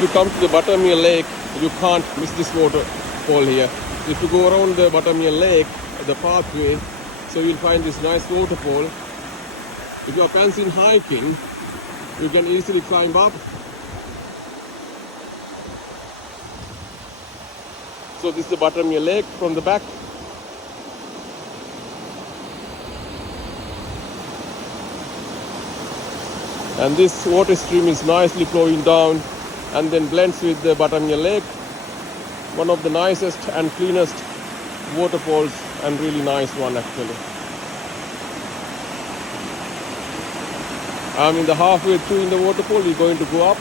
If you come to the Buttermere Lake, you can't miss this waterfall here. If you go around the Buttermere Lake, the pathway, so you'll find this nice waterfall. If you are fancy in hiking, you can easily climb up. So this is the Buttermere Lake from the back. And this water stream is nicely flowing down and then blends with the Buttermere Lake. One of the nicest and cleanest waterfalls, and really nice one actually. I'm in the halfway through in the waterfall. We're going to go up.